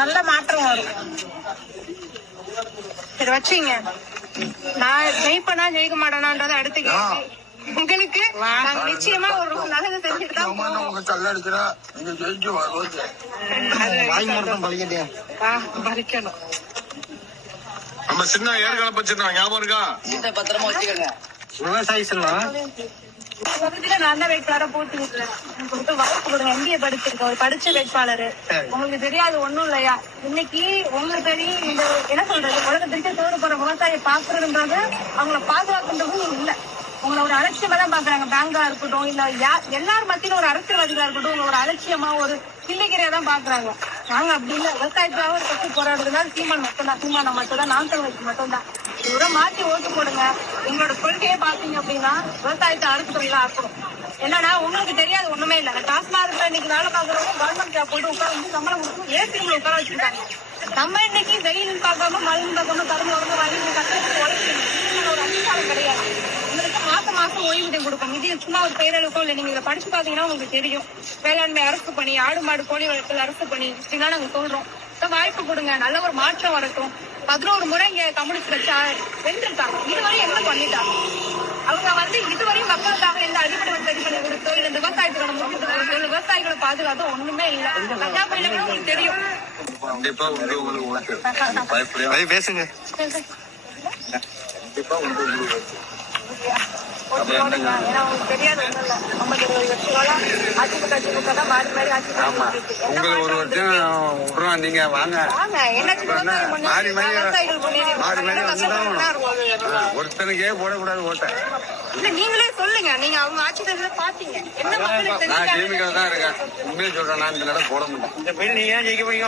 நல்ல மாற்றம் வரும். சரி வச்சுங்க. நான் ஜெயிப்பனா ஜெயிக்க மாட்டேனான்றது அடுத்த கேள்வி. உங்களுக்கு நிச்சயமா ஒரு நல்லது செஞ்சுட்டு தான் அம்மா போவோம். உங்க தள்ளடிக்கிறா நீங்க ஜெயிச்சு பறிக்கணும். நம்ம சின்ன ஏற்கால பச்சிருந்தோம். ஞாபகம் இருக்கா? பத்திரமா வச்சுக்கோங்க. விவசாயி செல்வம் உங்ககிட்ட நான் தான் வேட்பாளரை போட்டு விட்டுறேன் வாய்ப்பு கொடுங்க. எம்பிஏ படிச்சிருக்கோம். ஒரு படிச்ச வேட்பாளர். சரி. உங்களுக்கு தெரியாது ஒண்ணும் இல்லையா? இன்னைக்கு உங்க பெரிய இந்த என்ன சொல்றது? உலகத்திற்கு தோறு போற விவசாயியை பாக்குறதுன்றது அவங்கள பாதுகாக்கின்றதும் இல்ல. உங்களை ஒரு அலட்சியமா தான் பாக்குறாங்க பேங்கா இருக்கட்டும் இல்ல யா- எல்லார் மத்தியிலும் ஒரு அரசியல்வாதிகளா இருக்கட்டும் உங்களை ஒரு அலட்சியமா ஒரு கிள்ளைக்கிறையா தான் பாக்குறாங்க நாங்க அப்படி இல்ல. விவசாயத்துக்காக ஒரு கட்சி போராடுறதுனால சீமான் மட்டும் தான் சீமான மட்டும் தான் நான் வச்சு மட்டும் தான் இவரை மாத்தி ஓட்டு போடுங்க. உங்களோட கொள்கையை பாத்தீங்க அப்படின்னா விவசாயத்தை அரசு தொழிலா ஆக்கணும் என்னன்னா உங்களுக்கு தெரியாது ஒண்ணுமே இல்ல. டாஸ்மாக் இன்னைக்கு வேலை பாக்குறவங்க கவர்மெண்ட் ஜாப் போட்டு உட்கார வந்து சம்பளம் கொடுத்து ஏசிகளை உட்கார வச்சிருக்காங்க. நம்ம இன்னைக்கு வெயில் பார்க்காம மழை பார்க்காம கரும்பு வரணும் வரி கஷ்டத்துக்கு உழைக்கணும் ஒரு அங்கீகாரம் கிடையாது. உங்களுக்கு மாசம் மாசம் ஓய்வூதியம் கொடுக்கும் இது சும்மா ஒரு பெயரளவுக்கோ இல்லை நீங்க இதை படிச்சு பாத்தீங்கன்னா உங்களுக்கு தெரியும். வேளாண்மை அரசு பணி ஆடு மாடு கோழி வளர்த்தல் அரசு பணி இப்படிலாம் நாங்க சொல்றோம். வாய்ப்பு கொடுங்க. நல்ல ஒரு மாற்றம் வரட்டும். பதினோரு முறை இங்க கம்யூனிஸ்ட் கட்சி வென்றிருக்காங்க. இதுவரை என்ன பண்ணிட்டாங்க? அவங்க வந்து இதுவரையும் மக்களுக்காக எந்த அடிப்படை பண்ணி கொடுத்தோ இல்ல இந்த விவசாயத்துக்கான முக்கியத்துவம் இல்ல விவசாயிகளை பாதுகாத்தோ ஒண்ணுமே இல்ல. கஞ்சா பயிலுமே உங்களுக்கு தெரியும். கண்டிப்பா உண்டு உங்களுக்கு பேசுங்க. கண்டிப்பா உண்டு உங்களுக்கு போடுங்க. ஏன்னா தெரியாது இல்ல. இருபது வருஷம் காலம் தான் மாறி மாறி. என்ன உங்களை ஒரு வருஷம்? விட்டுருவோம் நீங்க வாங்க. வாங்க. என்னாச்சு? மாறி மாறி விவசாயிகள் மாறி மாறி ஒருத்தனுக்கே போடக்கூடாது ஓட்ட. இல்ல நீங்களே சொல்லுங்க. நீங்க அவங்க ஆட்சி கட்சியில பாத்தீங்க. என்ன மக்களுக்கு நான் தெரிஞ்சுக்காங்க? டிவிக்காக தான் இருக்கேன். உண்மையை சொல்றேன். நான் இந்த நட போட மாட்டேன். இந்த பையன் நீங்க ஏன் ஜெயிக்க போறீங்க?